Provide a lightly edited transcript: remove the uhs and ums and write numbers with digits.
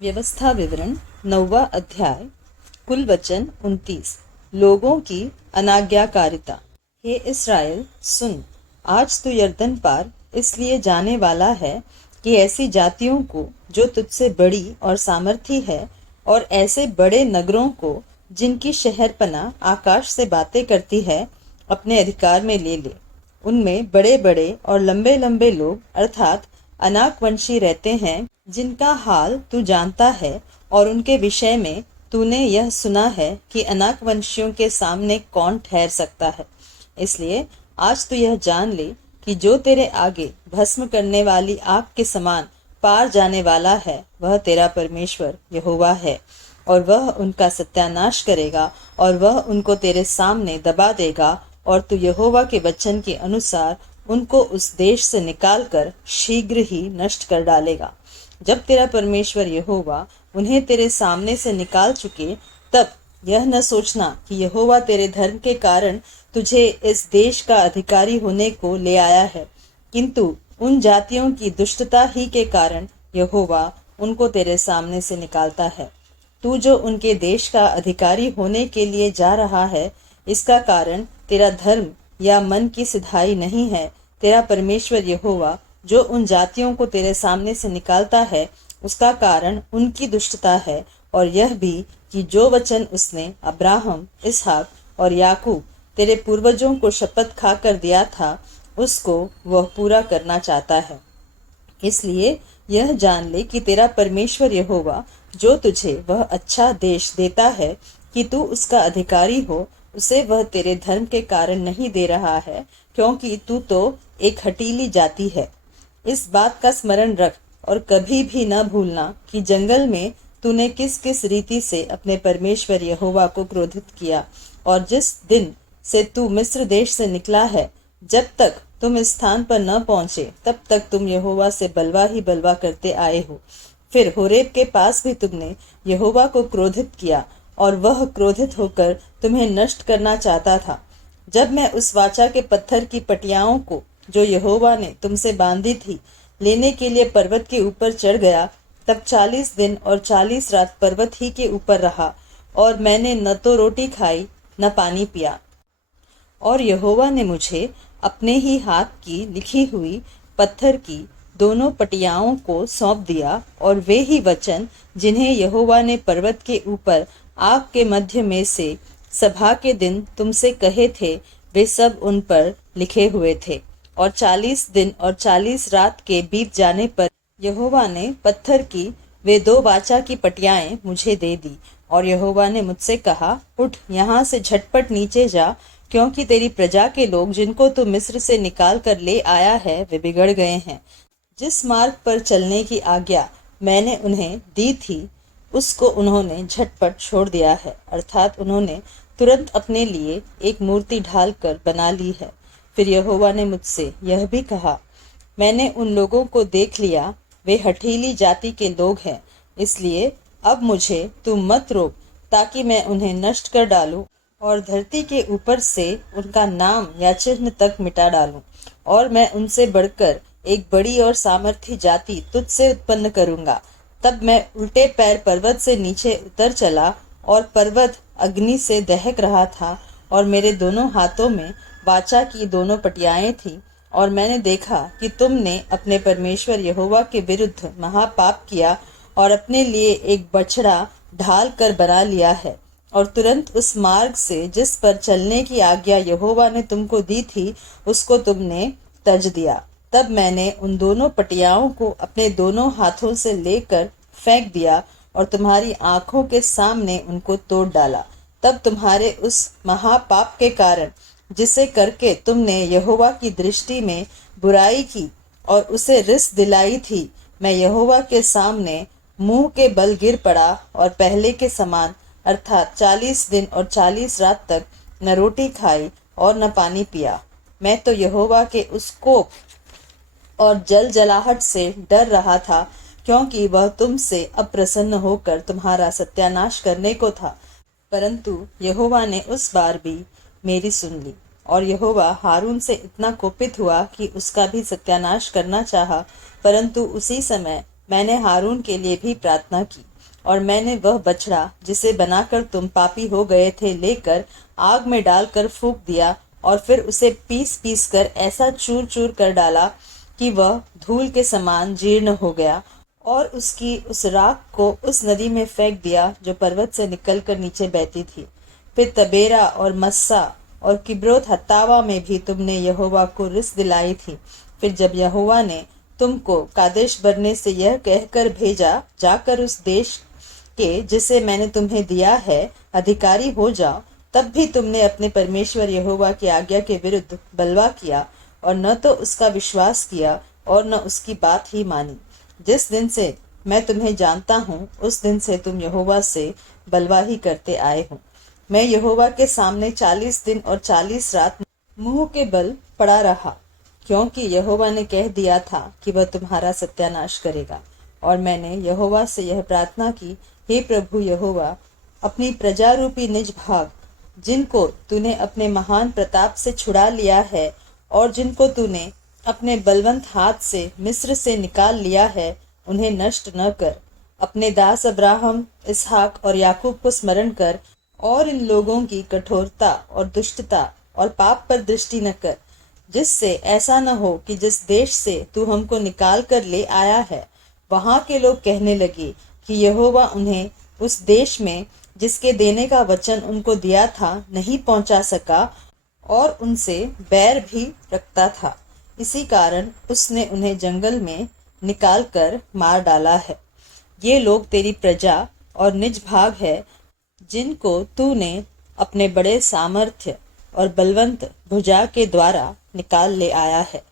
व्यवस्था विवरण 9वां अध्याय। कुल वचन 29। लोगों की अनाज्ञाकारिता। हे इस्राएल सुन, आज तू यरदन पार इसलिए जाने वाला है कि ऐसी जातियों को जो तुझसे बड़ी और सामर्थी है और ऐसे बड़े नगरों को जिनकी शहरपना आकाश से बातें करती है अपने अधिकार में ले ले। उनमें बड़े बड़े और लंबे लंबे लोग अर्थात अनाकवंशी रहते हैं जिनका हाल तू जानता है और उनके विषय में तूने यह सुना है कि अनाकवंशियों के सामने कौन ठहर सकता है। इसलिए आज तू यह जान ले कि जो तेरे आगे भस्म करने वाली आग के समान पार जाने वाला है वह तेरा परमेश्वर यहोवा है, और वह उनका सत्यानाश करेगा और वह उनको तेरे सामने दबा देगा, और तू यहोवा के वचन के अनुसार उनको उस देश से निकालकर शीघ्र ही नष्ट कर डालेगा। जब तेरा परमेश्वर यहोवा उन्हें तेरे सामने से निकाल चुके, तब यह न सोचना कि यहोवा तेरे धर्म के कारण तुझे इस देश का अधिकारी होने को ले आया है, किंतु उन जातियों की दुष्टता ही के कारण यहोवा उनको तेरे सामने से निकालता है। तू जो उनके देश का अधिकारी होने के लिए जा रहा है, इसका कारण तेरा धर्म या मन की सिधाई नहीं है। तेरा परमेश्वर यहोवा जो उन जातियों को तेरे सामने से निकालता है, उसका कारण उनकी दुष्टता है, और यह भी कि जो वचन उसने अब्राहम, इसहाक और याकूब तेरे पूर्वजों को शपथ खाकर दिया था, उसको वह पूरा करना चाहता है। इसलिए यह जान ले कि तेरा परमेश्वर यहोवा जो तुझे वह अच्छा देश देता है कि तू उसका अधिकारी हो, उसे वह तेरे धर्म के कारण नहीं दे रहा है, क्योंकि तू तो एक हठीली जाति है। इस बात का स्मरण रख और कभी भी न भूलना कि जंगल में तूने किस किस रीति से अपने परमेश्वर यहोवा को क्रोधित किया, और जिस दिन से तू मिस्र देश से निकला है, जब तक तुम इस स्थान पर न पहुंचे तब तक तुम यहोवा से बलवा ही बलवा करते आए हो। फिर होरेब के पास भी तुमने यहोवा को क्रोधित किया, और वह क्रोधित होकर तुम्हें नष्ट करना चाहता था। जब मैं उस वाचा के पत्थर की पटियाओं को जो यहोवा ने तुमसे बांधी थी लेने के लिए पर्वत के ऊपर चढ़ गया, तब 40 दिन और 40 रात पर्वत ही के ऊपर रहा, और मैंने न तो रोटी खाई न पानी पिया। और यहोवा ने मुझे अपने ही हाथ की लिखी हुई पत्थर की दोनों पटियाओं को सौंप दिया, और वे ही वचन जिन्हें यहोवा ने पर्वत के ऊपर आग के मध्य में से सभा के दिन तुमसे कहे थे, वे सब उन पर लिखे हुए थे। और 40 दिन और 40 रात के बीत जाने पर यहोवा ने पत्थर की वे 2 वाचा की पटियाएं मुझे दे दी, और यहोवा ने मुझसे कहा, उठ यहाँ से झटपट नीचे जा, क्योंकि तेरी प्रजा के लोग जिनको तू मिस्र से निकाल कर ले आया है वे बिगड़ गए हैं। जिस मार्ग पर चलने की आज्ञा मैंने उन्हें दी थी उसको उन्होंने झटपट छोड़ दिया है, अर्थात उन्होंने तुरंत अपने लिए एक मूर्ति ढाल कर बना ली है। फिर यहोवा ने मुझसे यह भी कहा, मैंने उन लोगों को देख लिया, वे हठीली जाति के लोग हैं, इसलिए अब मुझे तू मत रोक, ताकि मैं उन्हें नष्ट कर डालूं और धरती के ऊपर से उनका नाम या चिन्ह तक मिटा डालूं। और मैं उनसे बढ़कर एक बड़ी और सामर्थी जाति तुझसे उत्पन्न करूंगा। तब मैं उल्टे पैर पर्वत से नीचे उतर चला, और पर्वत अग्नि से दहक रहा था, और मेरे दोनों हाथों में वाचा की दोनों पटियाएं थी। और मैंने देखा कि तुमने अपने परमेश्वर यहोवा के विरुद्ध महापाप किया और अपने लिए एक बछड़ा ढाल कर बना लिया है, और तुरंत उस मार्ग से जिस पर चलने की आज्ञा यहोवा ने तुमको दी थी उसको तुमने तज दिया। तब मैंने उन दोनों पटियाओं को अपने दोनों हाथों से लेकर फेंक दिया, और तुम्हारी आंखों के सामने उनको तोड़ डाला। तब तुम्हारे उस महापाप के कारण जिसे करके तुमने यहोवा की दृष्टि में बुराई की और उसे रिस दिलाई थी, मैं यहोवा के सामने मुंह के बल गिर पड़ा, और पहले के समान अर्थात 40 दिन और 40 रात तक न रोटी खाई और न पानी पिया। मैं तो यहोवा के उस कोप और जल जलाहट से डर रहा था, क्योंकि वह तुमसे अप्रसन्न होकर तुम्हारा सत्यानाश करने को था। परंतु यहोवा ने उस बार भी मेरी सुन ली, और यहोवा हारून से इतना कोपित हुआ कि उसका भी सत्यानाश करना चाहा, परंतु उसी समय मैंने हारून के लिए भी प्रार्थना की, और मैंने वह बछड़ा जिसे बनाकर तुम पापी हो गए थे लेकर आग में डालकर फूंक दिया, और फिर उसे पीस पीस कर ऐसा चूर चूर कर डाला कि वह धूल के समान जीर्ण हो गया, और उसकी उस राख को उस नदी में फेंक दिया जो पर्वत से निकलकर नीचे बहती थी। फिर तबेरा और मस्सा और किब्रोत हत्तावा में भी तुमने यहोवा को रिस दिलाई थी। फिर जब यहोवा ने तुमको कादेश बरने से यह कहकर भेजा, जाकर उस देश के जिसे मैंने तुम्हें दिया है अधिकारी हो जाओ, तब भी तुमने अपने परमेश्वर यहोवा की आज्ञा के विरुद्ध बलवा किया, और न तो उसका विश्वास किया और न उसकी बात ही मानी। जिस दिन से मैं तुम्हें जानता हूँ, उस दिन से तुम यहोवा से बलवा ही करते आए हो। मैं यहोवा के सामने 40 दिन और 40 रात मुंह के बल पड़ा रहा, क्योंकि यहोवा ने कह दिया था कि वह तुम्हारा सत्यानाश करेगा। और मैंने यहोवा से यह प्रार्थना की, हे प्रभु यहोवा, अपनी प्रजा रूपी निज भाग, जिनको तूने अपने महान प्रताप से छुड़ा लिया है और जिनको तूने अपने बलवंत हाथ से मिस्र से निकाल लिया है, उन्हें नष्ट न कर। अपने दास अब्राहम, इसहाक और याकूब को स्मरण कर, और इन लोगों की कठोरता और दुष्टता और पाप पर दृष्टि न कर, जिससे ऐसा न हो कि जिस देश से तू हमको निकाल कर ले आया है, वहां के लोग कहने लगे कि यहोवा उन्हें उस देश में जिसके देने का वचन उनको दिया था नहीं पहुंचा सका, और उनसे बैर भी रखता था। इसी कारण उसने उन्हें जंगल में निकाल कर मार डाला है। ये लोग तेरी प्रजा और निज भाग है, जिनको तूने अपने बड़े सामर्थ्य और बलवंत भुजा के द्वारा निकाल ले आया है।